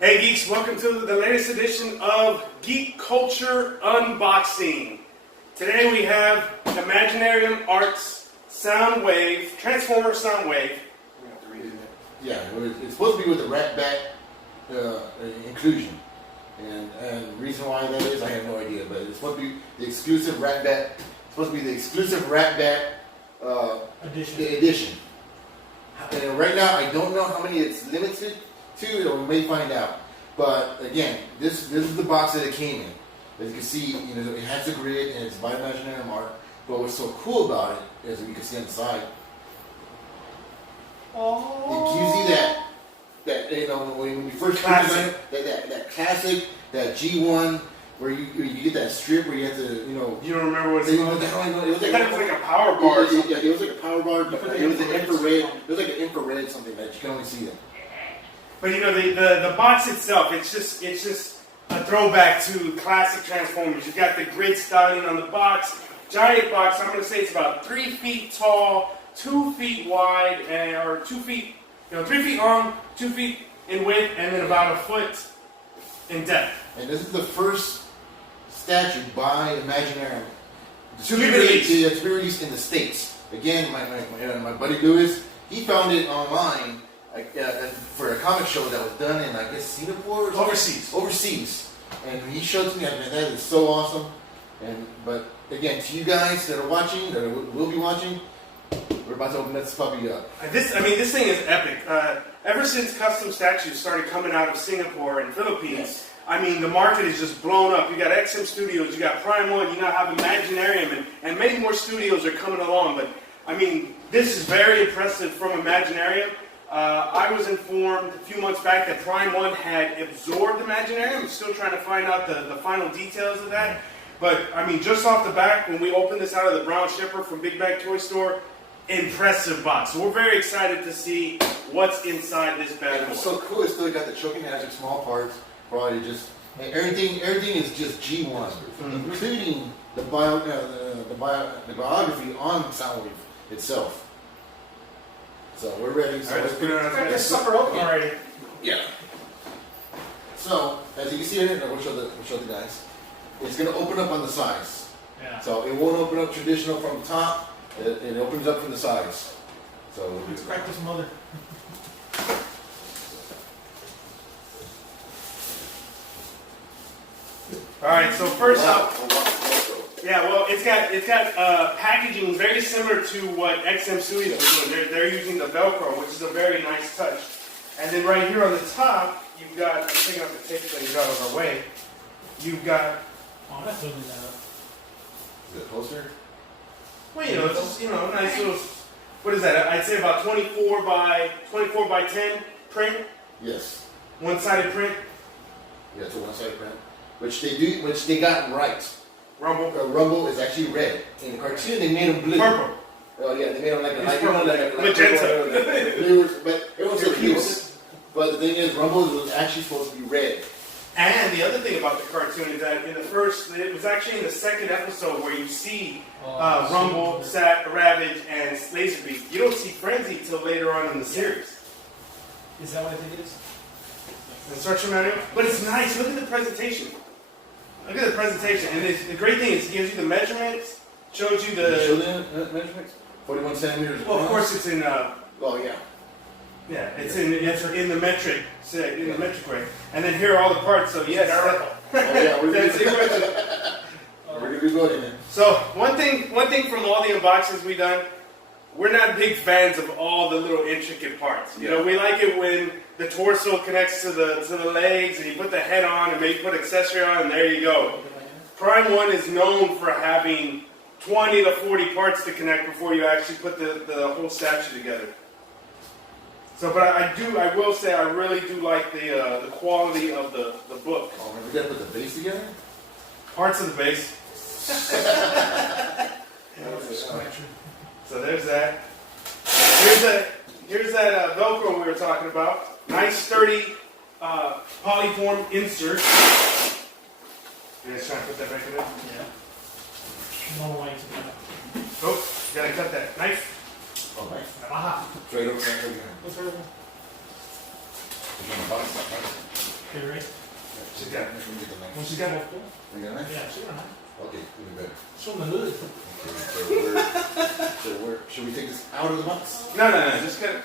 Hey geeks, welcome to the latest edition of Geek Culture Unboxing. Today we have Imaginarium Art's Soundwave, Transformer Soundwave. We have to read it. Yeah, it's supposed to be with the Rat Bat inclusion. And the reason why that is, I have no idea, but it's supposed to be the exclusive Rat Bat. It's supposed to be the exclusive Rat Bat edition. And right now, I don't know how many it's limited to, or we may find out. But again, this is the box that it came in. As you can see, it has the grid and it's by Imaginarium Art. But what's so cool about it, as you can see on the side, it gives you that when you first classic, that classic, that G1, where you get that strip where you have to, You don't remember what it's called? It was like a power bar. Yeah, it was like a power bar. It was an infrared. It was like an infrared something that you can only see that. But the box itself, it's just a throwback to classic Transformers. You've got the grid styling on the box, giant box. I'm going to say it's about 3 feet tall, 2 feet wide, or 2 feet, 3 feet long, 2 feet in width, and then about a foot in depth. And this is the first statue by Imaginarium to be released in the States. Again, my buddy Lewis, he found it online for a comic show that was done in, I guess, Singapore or overseas. And he showed to me, that is so awesome. But again, to you guys that are watching, that will be watching, we're about to open this puppy up. This thing is epic. Ever since custom statues started coming out of Singapore and Philippines, the market is just blown up. You got XM Studios, you got Prime One, you now have Imaginarium, and many more studios are coming along. But this is very impressive from Imaginarium. I was informed a few months back that Prime One had absorbed Imaginarium. I'm still trying to find out the final details of that. But just off the bat, when we opened this out of the Brown Shepherd from Big Bag Toy Store, impressive box. So we're very excited to see what's inside this bag. And what's so cool is still got the choking hazard, small parts, probably just everything is just G1, including the biography on Soundwave itself. So we're ready. So let's put it on. This supper open already. Yeah. So as you can see here, we'll show the guys. It's going to open up on the sides. Yeah. So it won't open up traditional from the top. It opens up from the sides. So Let's crack this mother. All right. So first up, it's got packaging very similar to what XM Studios is doing. They're using the Velcro, which is a very nice touch. And then right here on the top, you've got. I'm taking out the tape so you got out of our way. You've got. Oh, that's opening that up. is it a poster? Well, it's just, nice little. What is that? I'd say about 24 by 10 print. Yes. One-sided print. Yeah, it's a one-sided print, which they got right. Rumble. Rumble is actually red. In the cartoon, they made him blue. Purple. Oh yeah, they made him like magenta. Blue, but it was so cute. But the thing is, Rumble was actually supposed to be red. And the other thing about the cartoon is that it was actually in the second episode where you see Rumble, Ravage, and Laserbeak. You don't see Frenzy till later on in the series. Is that what I think it is? Instruction manual? But it's nice. Look at the presentation. Look at the presentation. And the great thing is it gives you the measurements, shows you the... Show the measurements? 41 centimeters. Well, of course it's in... Oh, yeah. Yeah, it's in the metric way. And then here are all the parts, so yes. We're gonna be good in it. So one thing from all the unboxings we've done, we're not big fans of all the little intricate parts. We like it when the torso connects to the legs and you put the head on and maybe put accessory on and there you go. Prime One is known for having 20 to 40 parts to connect before you actually put the whole statue together. So, but I will say I really do like the quality of the book. Oh, man, we gotta put the base together? Parts of the base. So there's that. Here's that Velcro we were talking about. Nice sturdy polyform insert. You guys trying to put that back in there? Yeah. No way to do that. Oh, you gotta cut that. Knife. Oh, nice. Aha. Straight over there. What's her? Okay, right? She's got it. Let me get the knife. Well, she's got it. You got a knife? Yeah, she don't have. Okay, even better. Show them the hood. Okay, so where should we take this out of the box? No, just get it.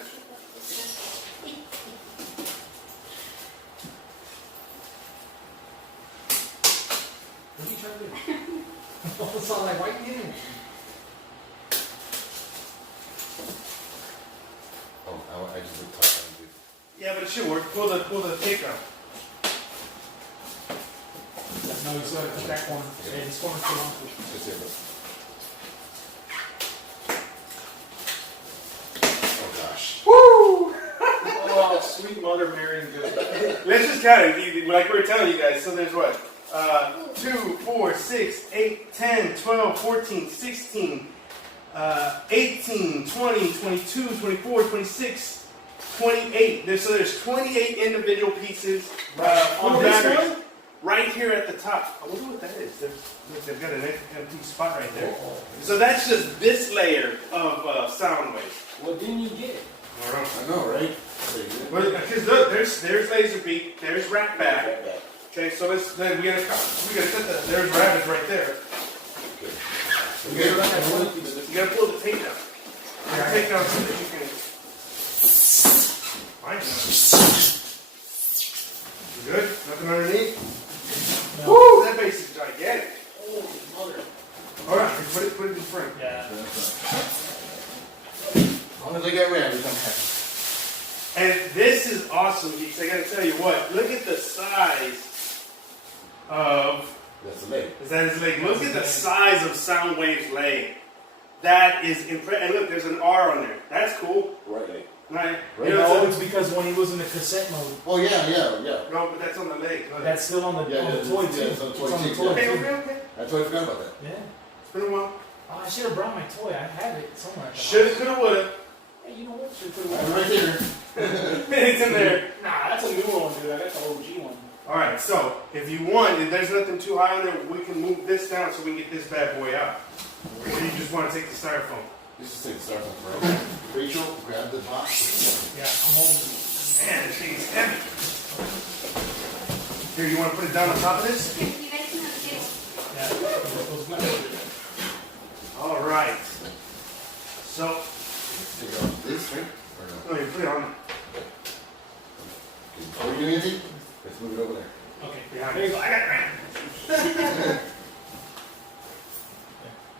What are you trying to do? It's all like white game. Oh, I just looked top. Yeah, but it should work. Pull the tape out. No, you still have to put that corner. Yeah, this corner's too long. Just here, oh gosh. Woo! Oh, sweet mother Mary and good. Let's just count it. Like we were telling you guys. So there's what? 2, 4, 6, 8, 10, 12, 14, 16, 18, 20, 22, 24, 26, 28. There's 28 individual pieces on batteries. Right here at the top. I wonder what that is. They've got an empty spot right there. So that's just this layer of Soundwave. What didn't you get? I know, right? Because look, there's Laserbeak, there's Rat Back. Okay, so we gotta set that. There's rabbits right there. You gotta pull the tape down. Take down so that you can. Fine. You good? Nothing underneath? No. Woo! That bass is gigantic. Holy mother. Alright, put it in front. Yeah. As long as I get rabbits, I'm happy. And this is awesome, geeks. I gotta tell you what. Look at the size of. That's the leg. Is that his leg? Look at the size of Soundwave's leg. That is impressive. And look, there's an R on there. That's cool. Right. Right? Right. You know, No, so- it's because when he was in the cassette mode, Oh yeah. no, but that's on the leg. Go ahead. that's still on the, Yeah, on the yeah, toy yeah, too. it's on the toy It's on the too, toy Okay, too. okay. I totally forgot about that. Yeah. It's been a while. Oh, I should have brought my toy. I have it somewhere. at the Shoulda, house. coulda, woulda. Hey, you know what? Should put it I'm away. right there. It's in there. Nah, that's a newer one, dude. I got the OG one. Alright, so if you want, if there's nothing too high on there, we can move this down so we can get this bad boy out. Or you just want to take the styrofoam. This is take the start from Rachel, grab the box. Yeah, I'm holding it. Man, this thing is heavy. Here, you want to put it down on top of this? You guys can have two. Yeah. Those guys. Alright. So, Take it off this, right? Or no? no, you put it on. Okay, before we do anything, let's move it over there. Okay. Behind There you it. go. I got it right.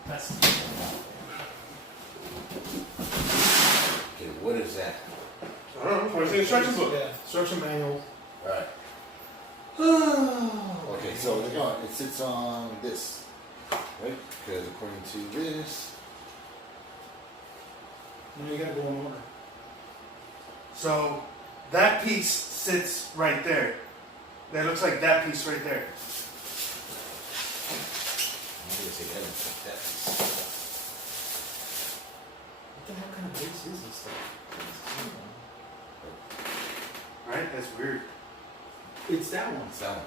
That's. Okay, what is that? I don't know. Where's the instruction book? Yeah. Instruction manual. Alright. Okay, so it sits on this, right? Because according to this, Now you gotta go in order. So, that piece sits right there. That looks like that piece right there. I'm gonna say that. What the hell kind of bass is this thing? Right? That's weird. It's that one. It's that one.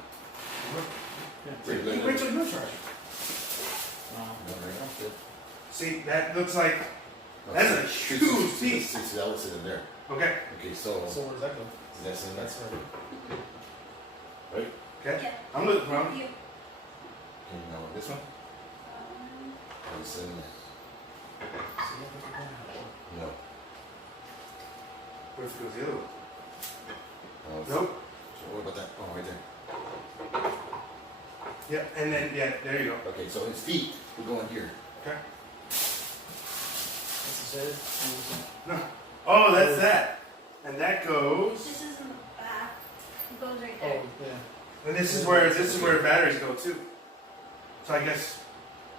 Yeah. Right, Rachel, no charge. No, right off there. See, that looks like. No, That's a six- huge six- piece. Six dollars in there. Okay. Okay, so So where does that go? that's in there, That's right. right? Okay. Yeah. I'm looking wrong. You. Okay, now this one. Oh, it's in there. So you have to put that out. No. Where goes the other one? No. it's- Nope. So what about that? Oh, right there. Yep. And then, yeah, there you go. Okay, so his feet will go in here. Okay. That's the said. No. Oh, that's that. And that goes. This is in the back. It goes right Oh, there. yeah. And this is where batteries go too. So I guess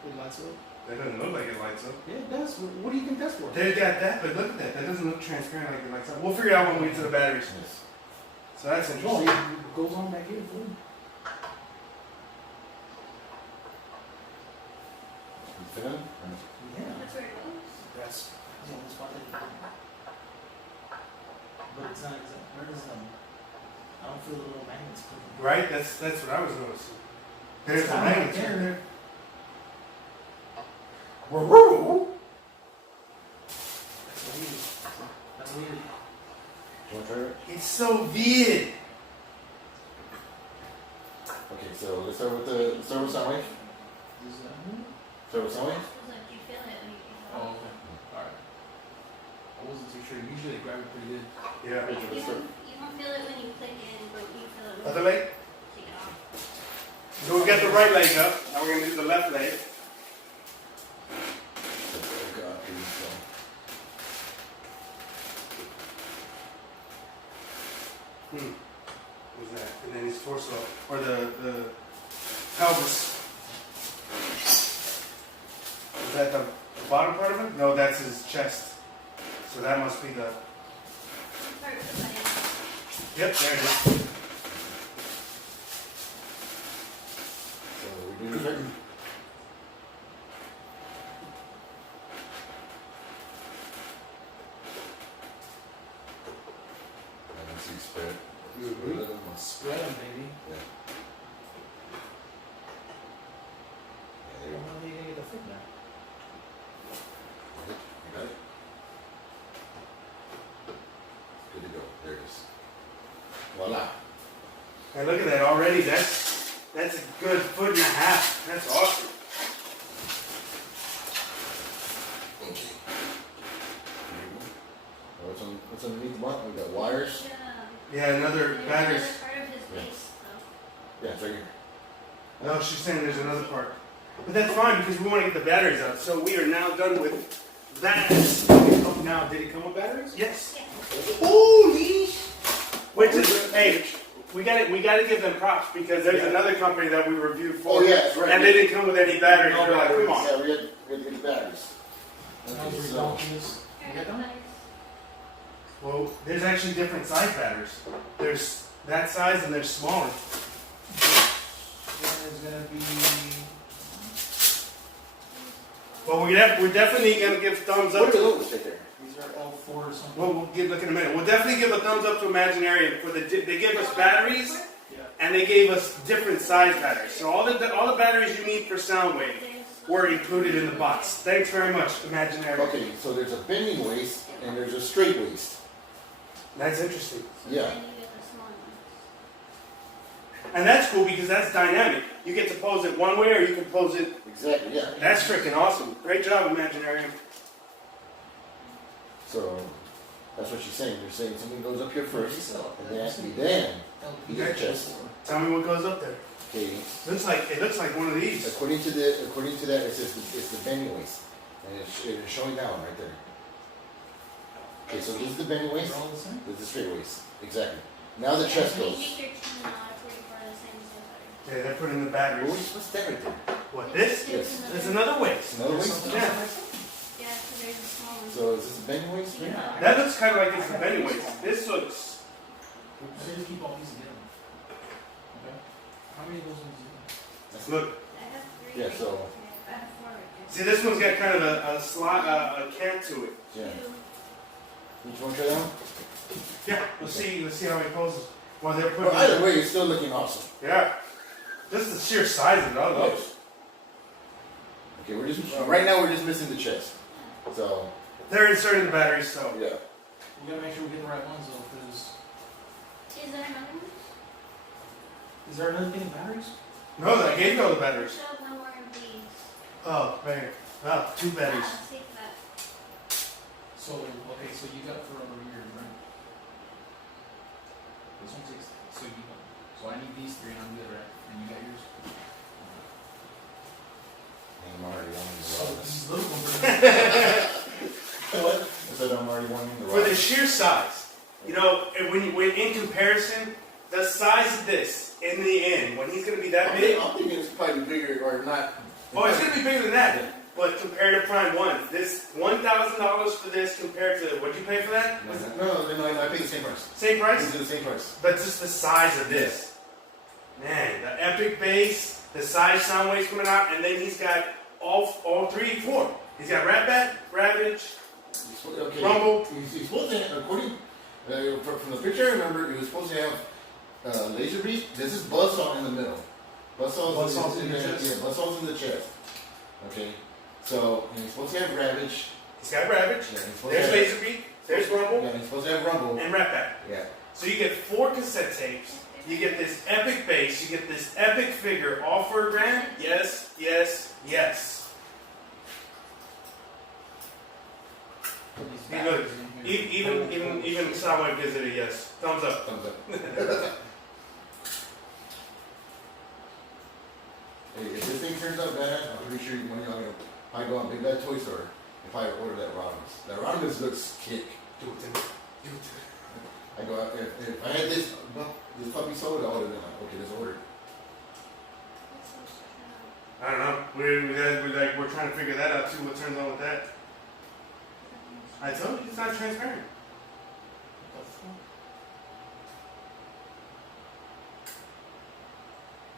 It lights up. that doesn't look like it lights up. Yeah, it does. What do you think that's for? They got that, but look at that. That doesn't look transparent like it lights up. We'll figure it out when we get to the batteries. Yes. So that's Oh, interesting. it goes on back here. Boom. You fit in? Or no? Yeah. That's where it goes. That's the spot that you put it. But it's not exact. Where is I don't feel the little magnets clicking. Right? That's what I was noticing. There's the It's magnets right right there. there. Woo-woo! That's weird. That's weird. You want to try it? It's so weird. Okay, so let's start with Soundwave. Is that? Start with Soundwave. It's like you feel it when you feel Oh, okay. Alright. I wasn't too sure. Usually they grab it pretty good. Yeah. Rachel, it. let's start. You don't feel it when you click in, but you feel it when Other you leg. take it off. So we got the right leg up. Now we're gonna do the left leg. Oh God, here we go. What's that? And then his torso, or the pelvis. Is that the bottom part of it? No, that's his chest. So that must be the. Yep, there it is. So we're doing this right. Let's see, spread. Spread them, baby. Yeah. Yeah, there you go. How do you get the foot now? You got it? Good to go. There it is. Voila. And look at that already. That's a good foot and a half. That's awesome. Okay. There you go. What's underneath the button? We got wires. Yeah, another There's batteries. another part of his base, though. Yeah, it's right here. No, she's saying there's another part. But that's fine because we want to get the batteries out. So we are now done with that. Oh, now, did it come with batteries? Yes. Yeah. Holy! Which is, hey, we got to give them props because there's another company that we reviewed for. Oh yeah, that's right. And they didn't come with any batteries. No We're like, batteries. come on. Yeah, we had to get the batteries. Sounds Okay, pretty so daunting. You get them? Well, there's actually different size batteries. There's that size and there's smaller. There's gonna be. Well, we're definitely going to give thumbs what up. are those right there? These are L4 or something. Well, look in a minute. We'll definitely give a thumbs up to Imaginarium for they gave us batteries Yeah. and they gave us different size batteries. So all the batteries you need for Soundwave were included in the box. Thanks very much, Imaginarium. Okay, so there's a bending waist and there's a straight waist. That's interesting. Yeah. Then you get the small ones. And that's cool because that's dynamic. You get to pose it one way or you can pose it. Exactly, yeah. That's freaking awesome. Great job, Imaginarium. So that's what she's saying. They're saying something goes up here first, and then you get the chest. Tell me what goes up there. Okay. It looks like one of these. According to that, it says it's the bending waist, and it's showing that one right there. Okay, so this is the bending waist. They're all the same? This is the straight waist. Exactly. Now the chest You goes. take your chin out, it's waiting for the same size. Yeah, they're putting the batteries. What's that right there? What, this? Yes. There's another waist. Another waist. Something Yeah. else like that? Yeah, so there's a small one. So is this a bending waist? Right? Yeah. That looks kind of like it's the bending waist. This looks. I just keep all these together. Okay. How many of those ones do you have? That's Look. I have 3. Yeah, so- I have 4 right there. See, this one's got kind of a cant to it. Yeah. 2. Which one try that one? Yeah, let's see how he poses. Well, they're Well, putting. either way, it's still looking awesome. Yeah. This is the sheer size of it. I love it. Okay, we're just right now we're just missing the chest. So They're inserting the batteries, so. yeah. We gotta make sure we get the right ones though, because Is there another one? is there another thing in batteries? No, I gave you all the batteries. Show one more of these. Oh, right here. Oh, 2 batteries. Take that. So okay, so you got for over here, right? This one takes. So I need these 3 and I'm good, right? And you got yours. I'm already wanting the So rawness. these little ones are. What? I said I'm already wanting the For the rawness. sheer size, you know, and when in comparison, the size of this in the end, when he's going to be that big, I'm thinking it's probably bigger or not. oh, it's going to be bigger than that. But compared to Prime 1, this $1,000 for this compared to, what'd you pay for that? No, I paid the same price. Same price? These are the same price. But just the size of this. Man, the epic bass, the size Soundwave's coming out, and then he's got all 3, 4. He's got Rat Ravage, Okay. Rumble. He's supposed to have, according from the picture I remember, he was supposed to have laser beat. This is buzzsaw in the middle. Buzzsaw's in the chest? Yeah, buzzsaw's in the chest. Okay. So and he's supposed to have Ravage. He's got Ravage. Yeah, he's supposed There's to have, Laserbeak. There's Rumble. Yeah, he's supposed to have Rumble. And Rat Pack. Yeah. So you get 4 cassette tapes. You get this epic bass. You get this epic figure, all for $1,000. Yes, yes, yes. These Look, batteries in here. even Soundwave gives it a yes. Thumbs up. Thumbs up. Hey, if this thing turns out bad, I'm pretty sure you know, I go on Big Bad Toy Store if I order that Rodimus. That Rodimus looks kick. Do it to me. Do it to me. I go out, if I had this puppy sold, I would have been like, okay, let's order it. I don't know. We're trying to figure that out too. What turns on with that? I told you it's not transparent.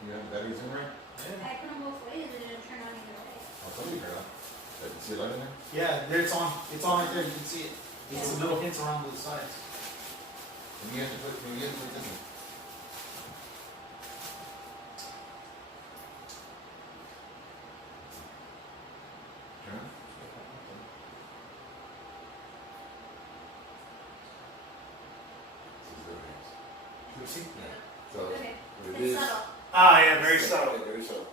You have batteries in there? Yeah. I put them both ways and it didn't turn on either way. I'll tell you, girl. See the light in there? Yeah, there it's on. It's on right there. You can see it. It's a little hints around the sides. You have to put this in. Turn. See? Yeah. So, Okay. what it It's is. subtle. Ah, yeah, very subtle. Yeah, very subtle.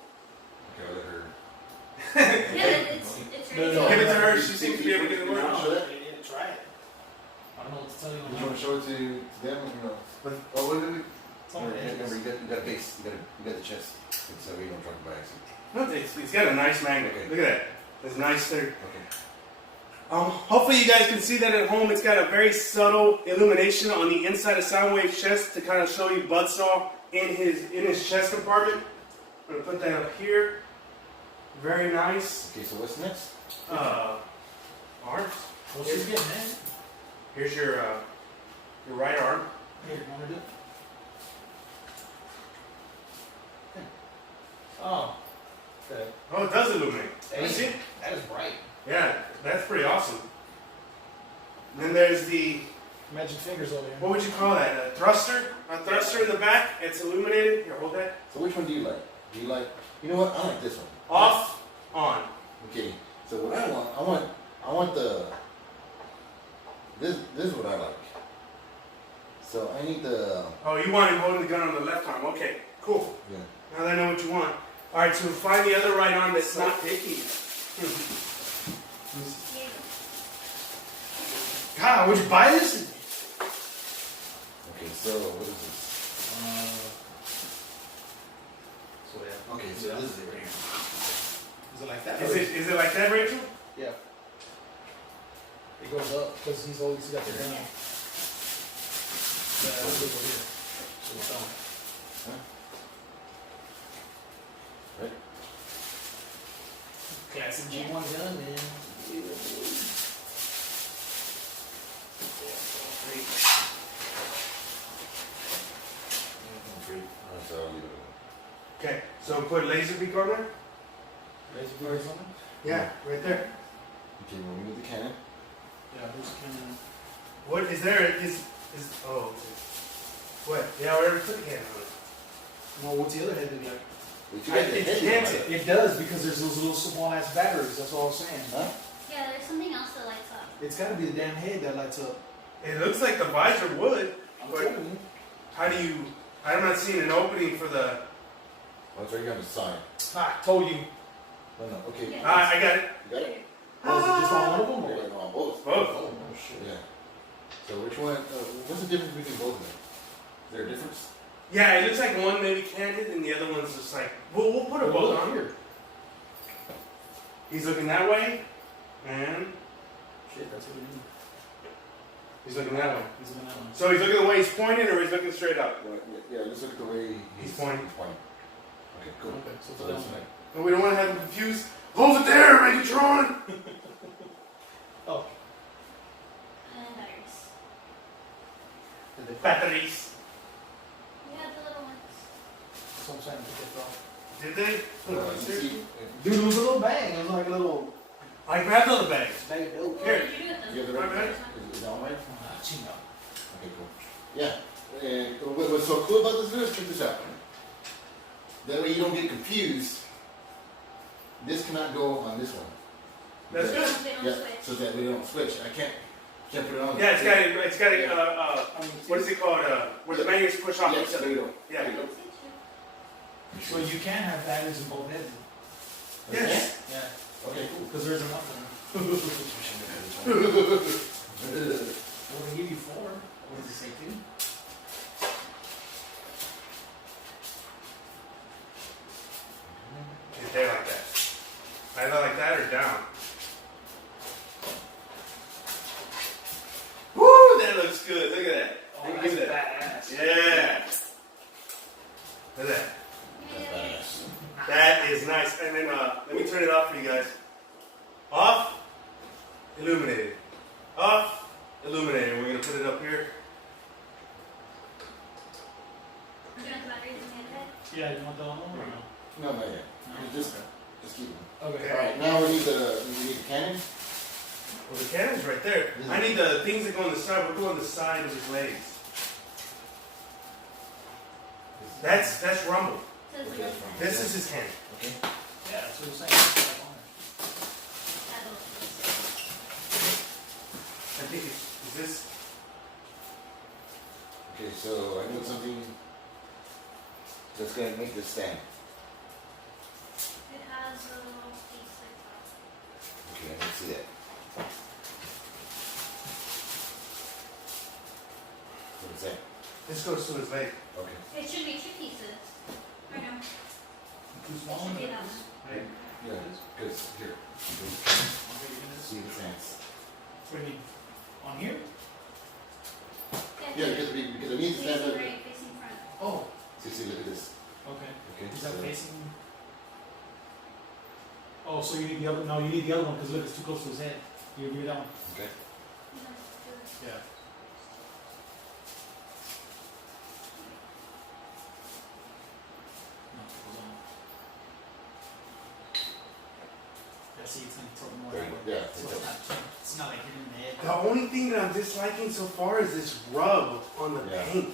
Okay, I'll let her. Yeah, it's No, ready. no. Give it to her. She seems to be able to get it You work. wanna show that? Try it. I don't know what to tell you. You want to show it to them? You know. But Oh, wait, wait, wait. It's on the edges. Remember, you got a base. You got the chest. So we don't drop it by accident. no, it's got a nice magnet. Okay. Look at that. It's nice there. Okay. Hopefully you guys can see that at home. It's got a very subtle illumination on the inside of Soundwave's chest to kind of show you Buzzsaw in his chest compartment. I'm gonna put that up here. Very nice. Okay, so what's next? Arms. What's she getting, man? Here's your right arm. Here, you want to do it? Okay. Oh. Okay. Oh, it does illuminate. Hey, You see? that is bright. Yeah, that's pretty awesome. And then there's the, Magic fingers over here. what would you call that? A thruster? A thruster in the back. It's illuminated. Here, hold that. So which one do you like? Do you like? You know what? I like this one. Off, on. Okay. So what I want the. This is what I like. So I need the. Oh, you want him holding the gun on the left arm. Okay, cool. Yeah. Now that I know what you want. All right, so find the other right arm that's not picky. Yeah. God, would you buy this? Okay. So what is this? So yeah. Okay. So this is it right here. Is it like that? Is it like that, Rachel? Yeah. It goes up because he's always got the gun. Yeah, it'll go here. So it's on. Huh? Right. Classic G1 gun, man. So I'll leave it alone. Okay, so put laser beak on there. Laser beam or something? Yeah, right there. Okay. We'll move the cannon. Yeah, who's kind What is there? Oh, what? Yeah, I already put the cannon on it. of. Well, what's the other head do like? But you got the It's head canted. on it. It does because there's those little small ass batteries. That's all I'm saying. Huh? Yeah, there's something else that lights up. It's got to be the damn head that lights up. It looks like the visor would. I'm But- telling you. How do you? I'm not seeing an opening for the. Oh, it's right here on the side. Ah, told you. No, no. Okay. Yeah. I got it. You got it? Oh, is it just on one of them? Or Yeah, what? no, on both. Both. Oh, shit. Yeah. So which one? What's the difference between both of them? Is there a difference? Yeah, it looks like one maybe canted and the other one's just like. We'll put them both on. here. He's looking that way, and Shit, that's what we need. he's looking that way. He's in that one. So he's looking the way he's pointing, or he's looking straight up. Yeah, let's look at the way He's pointing. Okay, cool. Okay, so So put that's that one. right. And we don't want to have him confused. Hold it there, Megatron. Oh, And batteries. did they? Batteries. We have the little ones. That's what I'm saying. Take that off. Did they? You Seriously? see, Dude, it was a little bang. It was like a little I grabbed all the bags. bag of dope. What Here. did you do with them? you have the My right bad. Is that all right? Ah, chingo. Okay, cool. Yeah. And what's so cool about this is, check this out. That way you don't get confused. This cannot go on this one. That's good. They don't Yeah, switch. so that we don't switch. I can't Can't put it on. Yeah, it's got a, what is it called? Where the magnets push off Yeah, each other. there you go. Yeah. There you go. So you can have batteries in both heads. Yes. Yeah. Okay, cool. Because there's enough of them. Well, they give you 4. What does it say, 2? Is they like that? Either like that or down. Woo, that looks good. Look at that. Oh, Look that's at that. badass. Yeah. Look at that. That's badass. That is nice. And then let me turn it off for you guys. Off, illuminated. Off, illuminated. We're gonna put it up here. We're doing the batteries in the other head. Yeah, you want the other one or no? No, not yet. No? Just keep them. Okay. All right, now we need the cannon. Well, the cannon's right there. Yeah. I need the things that go on the side. We'll go on the side of his legs. That's rumble. Says Okay, like that's fine. This is his cannon. Okay. Yeah, that's what I'm saying. That's what I wanted. that little I think it's is this. Okay, so I need something that's gonna make this stand. It has a little piece like that. Okay, let's see that. What is that? This goes to his leg. Okay. It should be 2 pieces. Right now. Too It small? should be or that this? one. Right? Yeah, because here. Okay, you can See the sands. What do you mean? On here? Yeah, because I need to stand Facing up. right, facing front. Oh, See, look at this. okay. Okay. Is that so- facing? Oh, so you need the other? No, you need the other one because look, it's too close to his head. You agree with that one? Okay. You know, do it. Yeah. No, it goes on. Yeah, see, it's gonna tilt more There that you way. go. Yeah. So it's not like hitting the head. The only thing that I'm disliking so far is this rub on the Yeah. paint.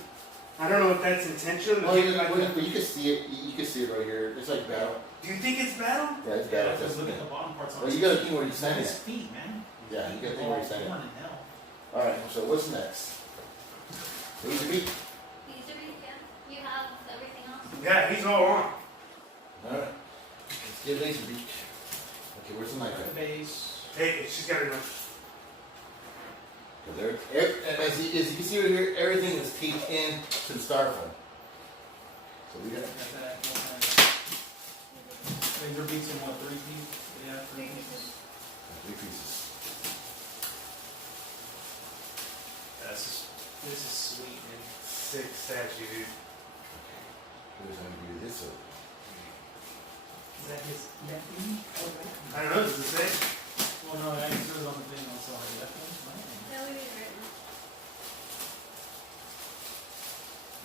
I don't know if that's intentional. Well, you can see it. You can see it right here. It's like battle. Do you think it's battle? Yeah, it's Yeah, battle. because look at the bottom parts on Well, his you got to think where you're standing his at. feet, man. Yeah, you got to think where you're standing Come at. on in hell. All right. So what's next? Laser beak. These are, yeah. You have everything else. Yeah, he's all on. All right. Let's get laser beak. Okay, where's the knife The at? base. Hey, she's got enough. Because as you can see right here, everything is taped in to the styrofoam. So we got. Got that. Laser beaks in what, 3 feet? Yeah, 3 3 feet. pieces. 3 pieces. This is sweet, man. Sick statue, dude. Who's going to do this? Is that his left knee? Oh, right. I don't know, does it say? Well, no, I answered it on the thing also. Left one? Right. That would be the right one.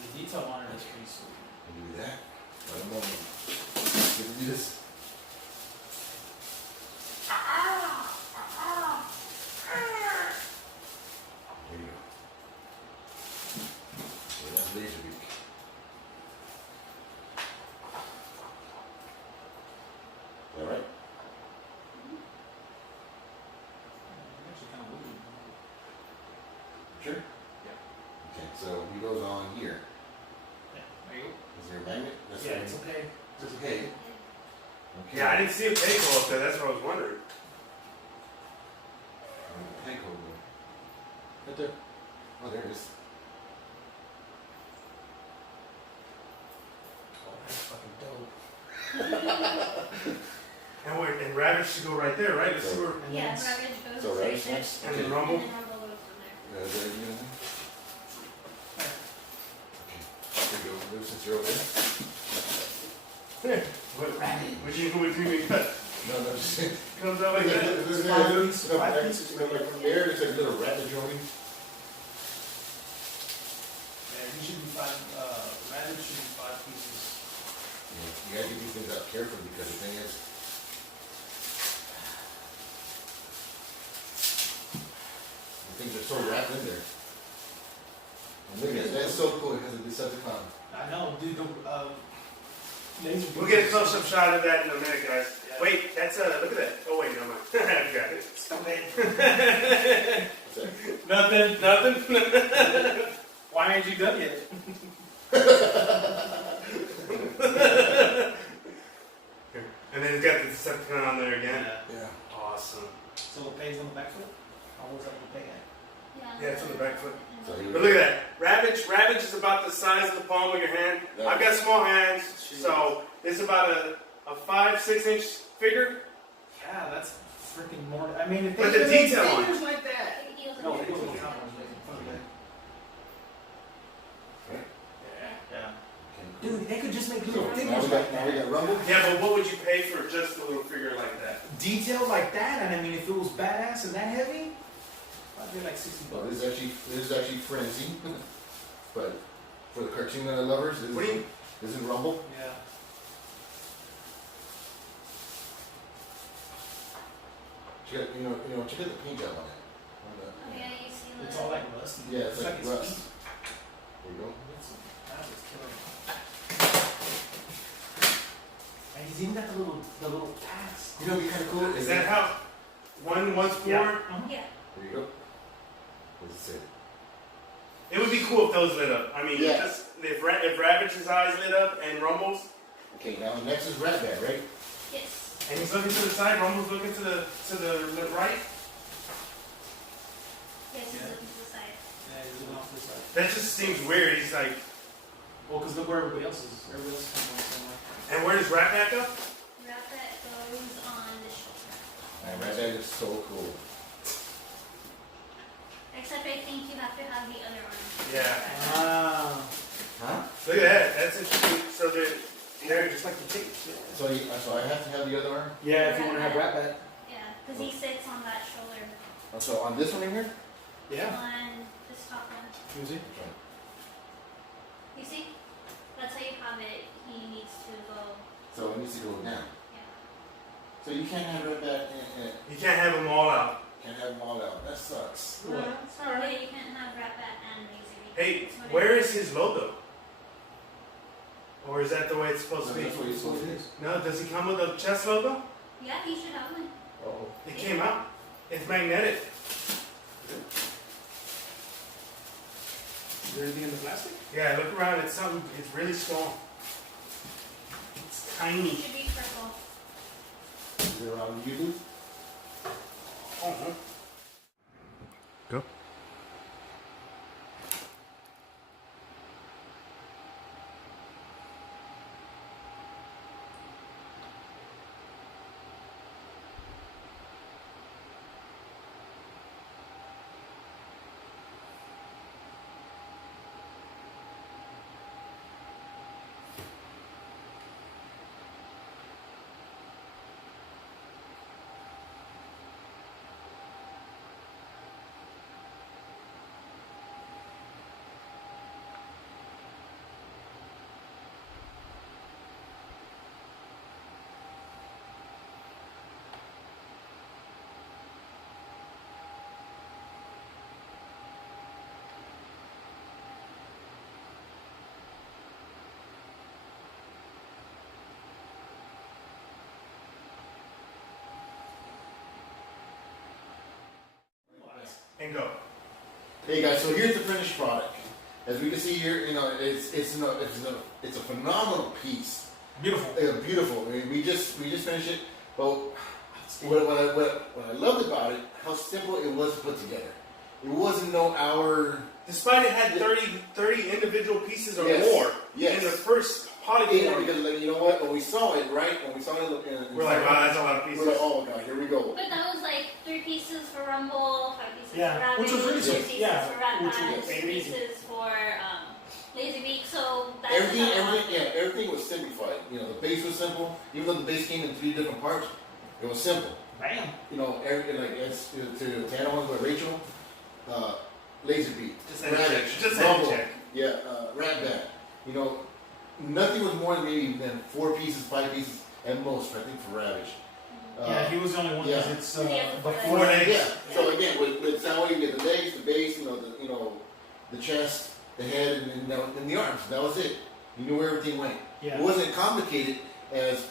The detail on it is pretty sweet. We'll do that. Right a moment. Get to do this. There you go. So that's laser beak. Is that right? Actually kind of woody. Sure? Yeah. Okay, so he goes on here. Yeah, there you go. Is there a magnet? That's Yeah, right. it's okay. It's okay. Okay. Yeah, I didn't see a peg hole up there, that's what I was wondering. Peg hole. Right there. Oh, there it is. Oh, that's fucking dope. And rabbit should go right there, right? Let's see where. And Yeah, then Ravage goes So right Ravage there. next? And Okay. then rumble. And then Rumble goes from there. Is there anything? Okay. There you go. Since you're over there. What do you mean cut? No, no, just. Comes out like that. Like from there, there's like a little rabbit joint. Yeah, he should be 5, Ravage should be 5 pieces. Yeah, you gotta get these things out carefully because the thing is, the things are so wrapped in there. And look at it, that's so cool because of the Decepticon. I know, dude, the, laser We'll get a close-up shot of that in a minute, guys. Yeah. Wait, that's look at that. Oh wait, never mind. I got it. Stop it. Nothing. Nothing. Why aren't you done yet? And then it's got the Decepticon on there again. Yeah. Awesome. So it pays on the back foot? How was that the pay at? Yeah, it's on the back foot. So he But look at that. Ravage is about the size of the palm of your hand. I've got small hands, so it's about a 5-6 inch figure. Yeah, that's freaking more. I mean, if they But the could make detail on it. figures like that. No, it was on top of Yeah. Dude, they could just make little Now figures we like got, now we that. got Rumble. Yeah, but what would you pay for just a little figure like that? Detail like that, and I mean, if it was badass and that heavy, I'd be like $60. Oh, this is actually Frenzy, but for the cartoon lovers, What do you? this is Rumble. Yeah. Check out, check out the paint job on it. Oh, yeah, you see the. It's all like rusty. Yeah, it's like his rust. feet. There you go. That was killer. And he's even got the little pads. You know, what'd be kind of cool. Is that how? One's four? Yeah. There you go. What does it say? It would be cool if those lit up. I mean, Yeah. just, if Ravage's eyes lit up and Rumble's, Okay, now next is Ratbat, right? Yes. and he's looking to the side, Rumble's looking to the right. Yes, he's Yeah. looking to the side. Yeah, he's looking off this side. That just seems weird. He's like, Well, because look where everybody else is. Everybody else is coming on somewhere. and where does Ratback go? Rabbit goes on the shoulder. Man, Ratbat is so cool. Except I think you have to have the other arm. Yeah. Ah. Huh? Look at that. That's interesting. So Yeah, just like the tickets. Yeah. So I have to have the other arm. Yeah, if you want to have Ratbat. Yeah, because he sits on that shoulder. Oh, so on this one in here? Yeah. On this top one. You see? You see? That's how you have it. He needs to go. So it needs to go down. Yeah. So you can't have Ratbat you can't have them all out. can't have them all out. That sucks. What? Yeah, you can't have Rabbit and Lazy. Hey, That's what it where is his logo? Or is that the way it's supposed So to be? that's what you're supposed to do. No, does he come with a chest logo? Yeah, he should have one. Oh. It came out. It's magnetic. Is there anything in the plastic? Yeah, look around. It's something. It's really small. It's He tiny. should be purple. Is it around YouTube? Oh. Go. And go. Hey guys, so here's the finished product. As we can see here, it's a phenomenal piece. Beautiful. Beautiful. I mean, we just finished it. But what I loved about it, how simple it was to put together. It wasn't no hour. Despite it had 30 individual pieces or Yes. more Yes. in the first polygon. Because like, you know what? When we saw it, right? When we saw it, We're like, wow, that's a lot of we're pieces. like, oh my god, here we go. But that was like 3 pieces for Rumble, 5 pieces Yeah, for Rabbit, which was really 2 good. pieces Yeah, for Rat which Bat, was 2 amazing. pieces for Laserbeak. So that's Everything was simplified. The base was simple. Even though the base came in 3 different parts, it was simple. Bam. As to add on with Rachel, Laserbeak, Just had to check. Ravage, Just had to Rumble, check. yeah, Ratbat. Nothing was more than maybe than 4 pieces, 5 pieces at most. I think for Ravage. Yeah, he was the only one because yeah. it's Yeah, before Four that. legs. Yeah. So again, with Soundwave, you get the legs, the base, the chest, the head, and then the arms. That was it. You knew where everything went. Yeah. It wasn't complicated. as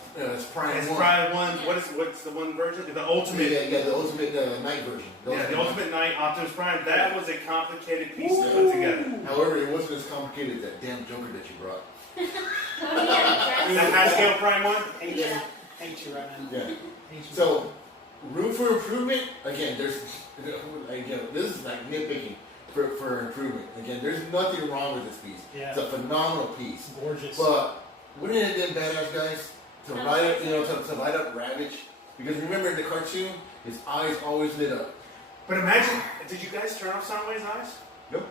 Prime As 1. Prime 1, what's the one version? The Ultimate. Yeah, the Ultimate Night version. The Ultimate Night Optimus Prime. That was a complicated piece to put together. However, it wasn't as complicated as that damn Joker that you brought. The high scale Prime 1? Hate Yeah. you right now. Yeah. Hate you. So, room for improvement. Again, this is like nitpicking for improvement. Again, there's nothing wrong with this piece. Yeah. It's a phenomenal piece. Gorgeous. But wouldn't it have been badass, guys, to light up, to light up Ravage? Because remember in the cartoon, his eyes always lit up. But imagine, did you guys turn off Soundwave's eyes? Nope.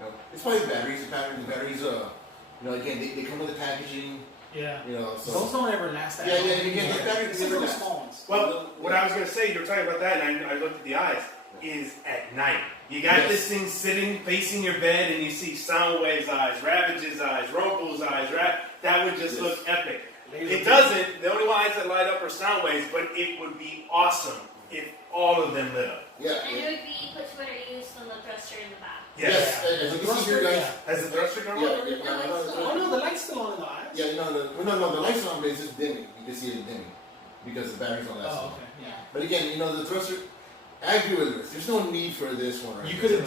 Nope. It's probably the batteries. The batteries, again, they come with the packaging. Yeah. So. Those don't ever last that Yeah, long. yeah, again, the batteries Except for never the last. small ones. Well, what I was going to say, you were talking about that, and I looked at the eyes, is at night. You got this thing sitting, facing your bed, and you see Soundwave's eyes, Ravage's eyes, Rumble's eyes, that would just look epic. It doesn't. The only eyes that light up are Soundwave's, but it would be awesome if all of them lit up. Yeah. And it would be put to better use than the thruster in the back. Yes. As you can see here, guys. Has the thruster come on? Oh no, the light's still on in the eyes. Yeah, no, the lights on, but it's just dimming. You can see it dimming because the battery's on that side. Oh, okay. Yeah. But again, the thruster. I agree with this. There's no need for this one. Right You could have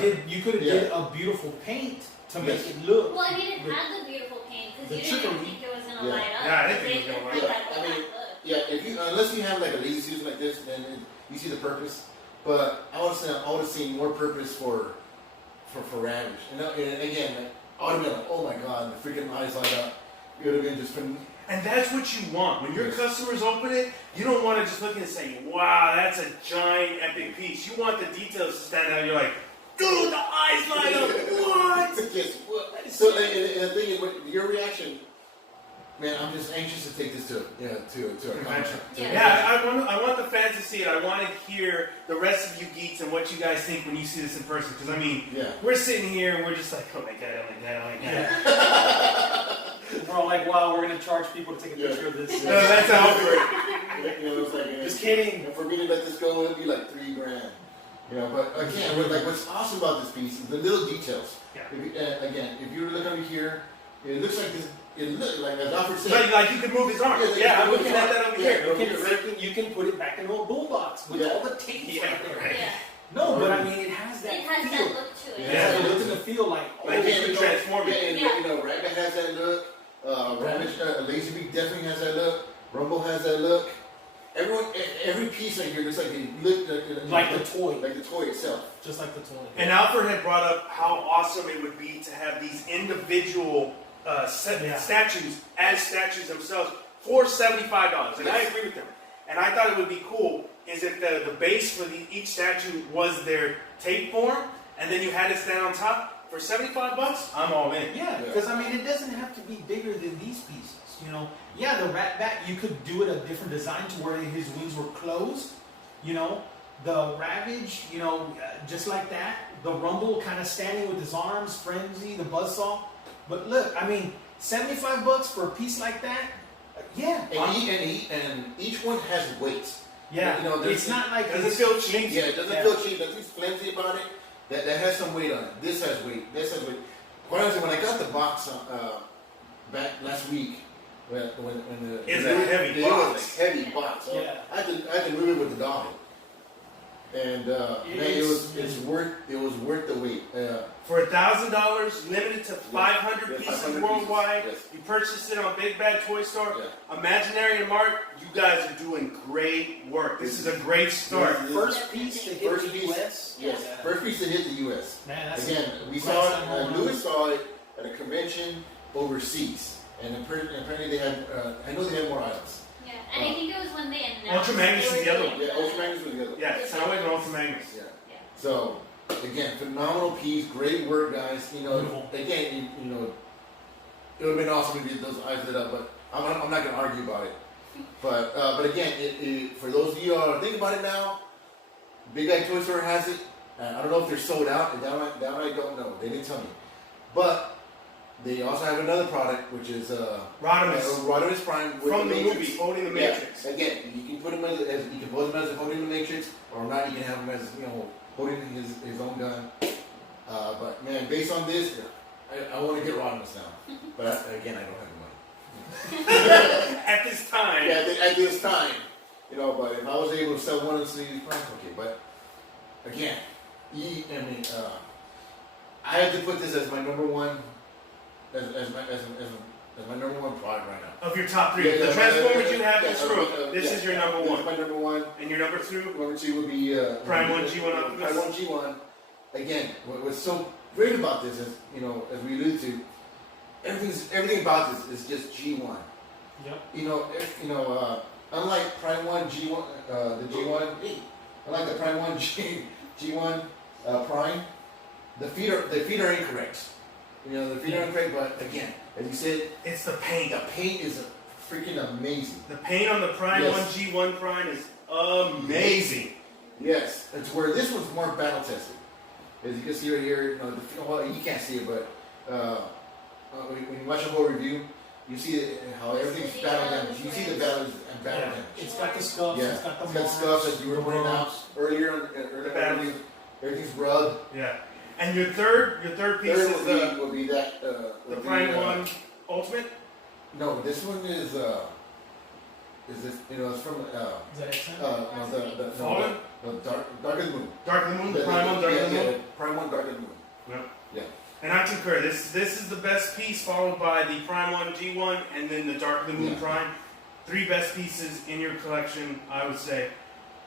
did a beautiful paint to make it look. Well, I mean, it had the beautiful paint because you didn't think it was going to light up. Yeah, I didn't think it was gonna light up. I mean, yeah, if you unless you have like a lazy Susan like this, then you see the purpose. But I would have seen more purpose for Ravage. And again, automatic. Oh my God, the freaking eyes light up. It would have been just. And that's what you want. When your customers open it, you don't want to just look and say, wow, that's a giant epic piece. You want the details to stand out. You're like, dude, the eyes light up. What? Yes, what? So, and the thing is, your reaction, man, I'm just anxious to take this to a convention. Yeah, I want the fans to see it. I want to hear the rest of you geeks and what you guys think when you see this in person. Because, I mean, we're sitting here and we're just like, oh my God, oh my God, oh my God. Yeah. We're all like, wow, we're going to charge people to take a picture of this. No, that's how it works. It's like, just kidding. And for me to let this go, it'd be like $3,000. But again, what's awesome about this piece is the little details. Yeah. If you look over here, it looks like this. It looks like, as Alfred said, Like you could move his arm. Yeah, I'm looking at that over here. You can put it back in a boombox with all the tape. Yeah, right. Yeah. No, but I mean, it has that It has feel. that look to it. It has that look and the feel like, Transforming. Rabbit has that look. Ravage, Laserbeak definitely has that look. Rumble has that look. Every piece right here looks like they look like the toy. Like the toy itself. Just like the toy. And Alfred had brought up how awesome it would be to have these individual statues as statues themselves for $75. And I agree with them. And I thought it would be cool is if the base for each statue was their tape form, and then you had it stand on top. For $75, I'm all in. Yeah, because I mean, it doesn't have to be bigger than these pieces. Yeah, the Rat Bat, you could do it a different design to where his wings were closed. The Ravage, just like that. The Rumble kind of standing with his arms, Frenzy, the Buzzsaw. But look, I mean, $75 for a piece like that. Yeah. And each one has weight. Yeah. It's not like doesn't feel cheap. Yeah, it doesn't feel cheap. Nothing's flimsy about it. That has some weight on it. This has weight. This has weight. Quite honestly, when I got the box back last week, when it's a heavy box. It was a heavy box. So Yeah. I had to move it with the dog. And it was worth the wait. For $1,000, limited to 500 pieces worldwide. You purchased it on Big Bad Toy Store. Imaginarium Art, you guys are doing great work. This is a great start. First piece to hit the U.S. Yes, first piece to hit the U.S. Man, Again, we saw it. Louis saw it at a convention overseas, and apparently they had. I know they had more items. Yeah, and I think it was when they announced. Ultra Magnus is the other one. Yeah, Ultra Magnus was the other one. Yeah, Soundwave and Ultra Magnus. Yeah. So again, phenomenal piece, great work, guys. Again, it would have been awesome if those eyes lit up, but I'm not going to argue about it. But again, for those of you who are thinking about it now, Big Bad Toy Store has it. I don't know if they're sold out. And down I don't know. They didn't tell me. But they also have another product, which is Rodimus Prime with from the Matrix. movie, holding the Matrix. Yeah. Again, you can put him as holding the Matrix, or not. You can have him as holding his own gun. But man, based on this, I want to get Rodimus now. But again, I don't have the money. At this time. Yeah, at this time. You know, but if I was able to sell one of these price, okay. But again, I had to put this as my number one, as my number one product right now. Of your top three. Yeah, the Transformers you have yeah, this room. This is your number one. My number one. And your number two? Number two would be Prime 1 G1 Optimus. Prime 1 G1. Again, what's so great about this is, you know, as we alluded to, everything about this is just G1. Yep. You know, unlike Prime 1 G1, the G1, unlike the Prime 1 G1 Prime, the feet are incorrect. You know, the feet are incorrect, but again, as you said, It's the paint. the paint is freaking amazing. The paint on the Prime Yes. 1 G1 Prime is amazing. Yes, it's where this one's more battle tested. As you can see right here, you know, well, you can't see it, but when you watch the whole review, you see how everything's battle damage. You see the battle damage. It's got the scuffs. Yeah, It's got the it's got scuffs that you were pointing out earlier. Everything's rubbed. Yeah. And your third piece is the will be that Prime 1 Ultimate? No, this one is this, you know, it's from Is that XM? no, Fallen? no, Dark of the Moon. Dark of the Moon? The Prime 1 Dark of the Moon? Yeah, Prime 1 Dark of the Moon. Yep. Yeah. And I concur. This is the best piece, followed by the Prime 1 G1, and then the Dark of the Moon Yeah. Prime. Three best pieces in your collection, I would say.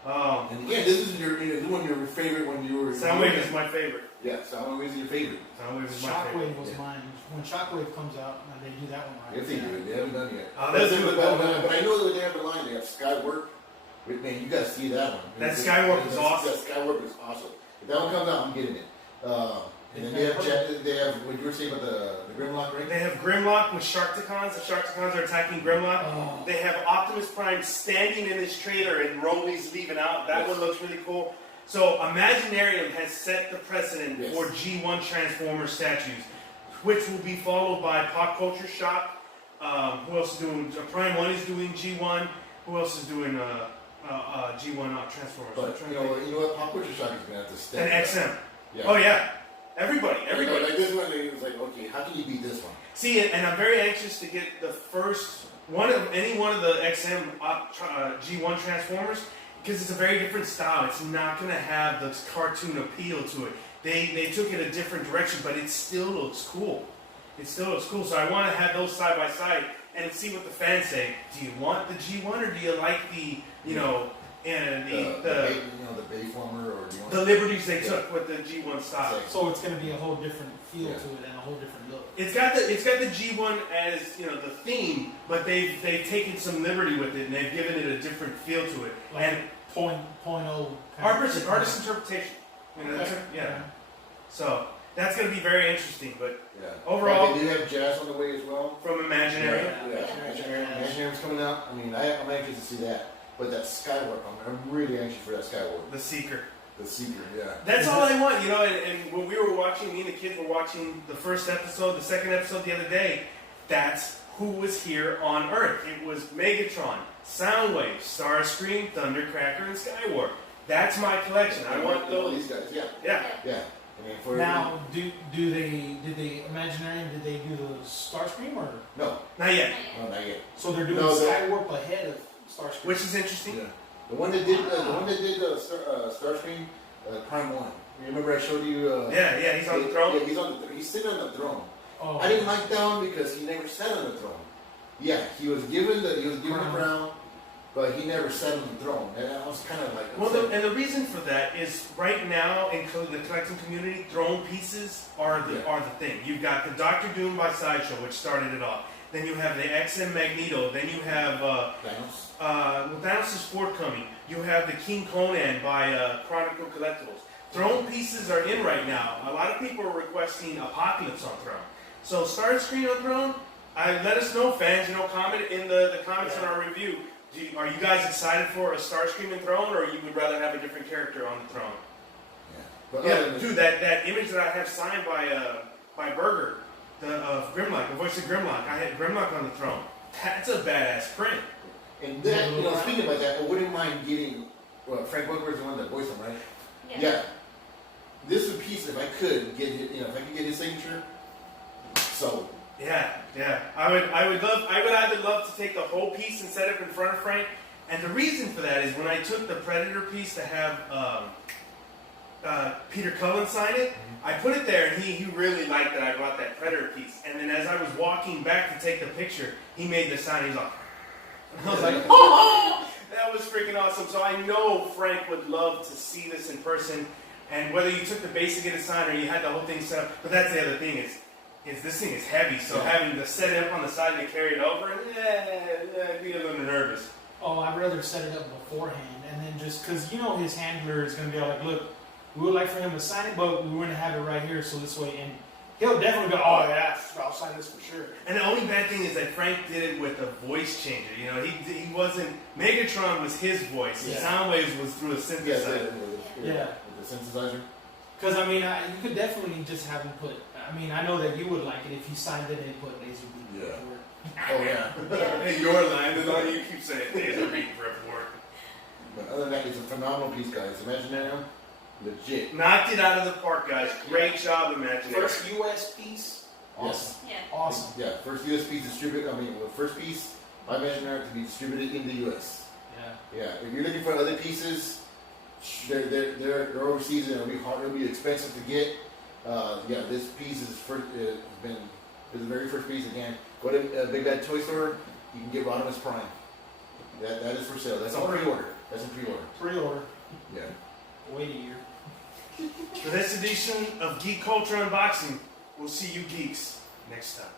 And again, this is one of your favorite when you were. Soundwave is my favorite. Yeah, Soundwave is your favorite. Soundwave is my favorite. Shockwave was mine. When Shockwave comes out, they do that one right. If they do it, they haven't done it yet. They'll do it. But I know that they have a line. They have Skywork. Man, you gotta see that one. That Skywork is awesome. That Skywork is awesome. If that one comes out, I'm getting it. And then they have what you were saying about the Grimlock, right? They have Grimlock with Sharkticons. The Sharkticons are attacking Grimlock. Oh. They have Optimus Prime standing in his trailer and Rolly's leaving out. That Yes. one looks really cool. So Imaginarium has set the precedent Yes. for G1 Transformers statues, which will be followed by Pop Culture Shock. Who else is doing? Prime 1 is doing G1. Who else is doing G1 Transformers? But you know what? Pop Culture Shock is gonna have to step. And it up. XM. Yeah. Oh yeah. Everybody. You know, like this one, it was like, okay, how can you beat this one? See, and I'm very anxious to get the first any one of the XM G1 Transformers, because it's a very different style. It's not going to have the cartoon appeal to it. They took it a different direction, but it still looks cool. It still looks cool. So I want to have those side by side and see what the fans say. Do you want the G1 or do you like the the Bayformer, or do you want the liberties they took with the G1 style? So it's going to be a whole different feel to it and a whole different look. It's got the G1 as the theme, but they've taken some liberty with it and they've given it a different feel to it. Like And point oh. artist interpretation. Yeah. So that's going to be very interesting. But Yeah. overall, they do have Jazz on the way as well. from Imaginary, Imaginarium's coming out. I mean, I'm anxious to see that. But that Skywork, I'm really anxious for that Skywork. the Seeker. The Seeker, yeah. That's all I want, and when we were watching, me and the kids were watching the first episode, the second episode the other day, that's who was here on Earth. It was Megatron, Soundwave, Starscream, Thundercracker, and Skywarp. That's my collection. I want all those. these guys, yeah. Yeah. Yeah. I mean, for Now, did they Imaginarium? Did they do the Starscream or no, Not yet. no, not yet. so they're doing No, Skywarp ahead of Starscream? Which is interesting. Yeah. The one that did Starscream, Prime 1. You remember I showed you? Yeah, he's on the throne. Yeah, he's sitting on the throne. Oh, I didn't like that one because he never sat on the throne. Yeah, he was given the crown, but he never sat on the throne. And I was kind of like, Well, the reason for that is right now in the collecting community, throne pieces are the thing. You've got the Doctor Doom by Sideshow, which started it off. Then you have the XM Magneto. Then you have Thanos is forthcoming. You have the King Conan by Chronicle Collectibles. Throne pieces are in right now. A lot of people are requesting Apocalypse on Throne. So Starscream on Throne. Let us know, fans. Comment in the comments on our review. Are you guys excited for a Starscream and Throne, or you would rather have a different character on the throne? But Dude, that image that I have signed by Berger, of Grimlock, the voice of Grimlock. I had Grimlock on the throne. That's a badass print. And that, speaking about that, I wouldn't mind getting. Well, Frank Welker is the one that voiced him, right? Yeah. This would piece, if I could get his, if I could get his signature. So Yeah. I would either love to take the whole piece and set it in front of Frank. And the reason for that is when I took the Predator piece to have Peter Cullen sign it, I put it there, and he really liked that I brought that Predator piece. And then as I was walking back to take the picture, he made the sign. He's like, and I was like, oh, that was freaking awesome. So I know Frank would love to see this in person. And whether you took the base to get a sign or you had the whole thing set up, but that's the other thing is this thing is heavy. So having to set it up on the side and carry it over, I'd be a little nervous. Oh, I'd rather set it up beforehand, and then just because his handler is going to be like, look, we would like for him to sign it, but we want to have it right here, so this way, and he'll definitely go, oh yeah, I'll sign this for sure. And the only bad thing is that Frank did it with a voice changer. He wasn't. Megatron was his voice. Yeah. Soundwaves was through a synthesizer. Yeah. With the synthesizer. Because you could definitely just have him put. I know that you would like it if he signed it and put laser beam. Yeah. Oh yeah. Hey, your line is on you. Keep saying laser beam report. But other than that, it's a phenomenal piece, guys. Imaginarium, legit. Knocked it out of the park, guys. Great job, Imaginarium. First U.S. piece. Awesome. Yeah. Awesome. Yeah, first U.S. piece distributed. First piece by Imaginarium to be distributed in the U.S. Yeah. Yeah. If you're looking for other pieces, they're overseas and it'll be expensive to get. This piece is the very first piece again. Go to Big Bad Toy Store. You can get Rodimus Prime. That is for sale. That's on pre-order. That's in pre-order. Pre-order. Yeah. Wait a year. For this edition of Geek Culture Unboxing, we'll see you geeks next time.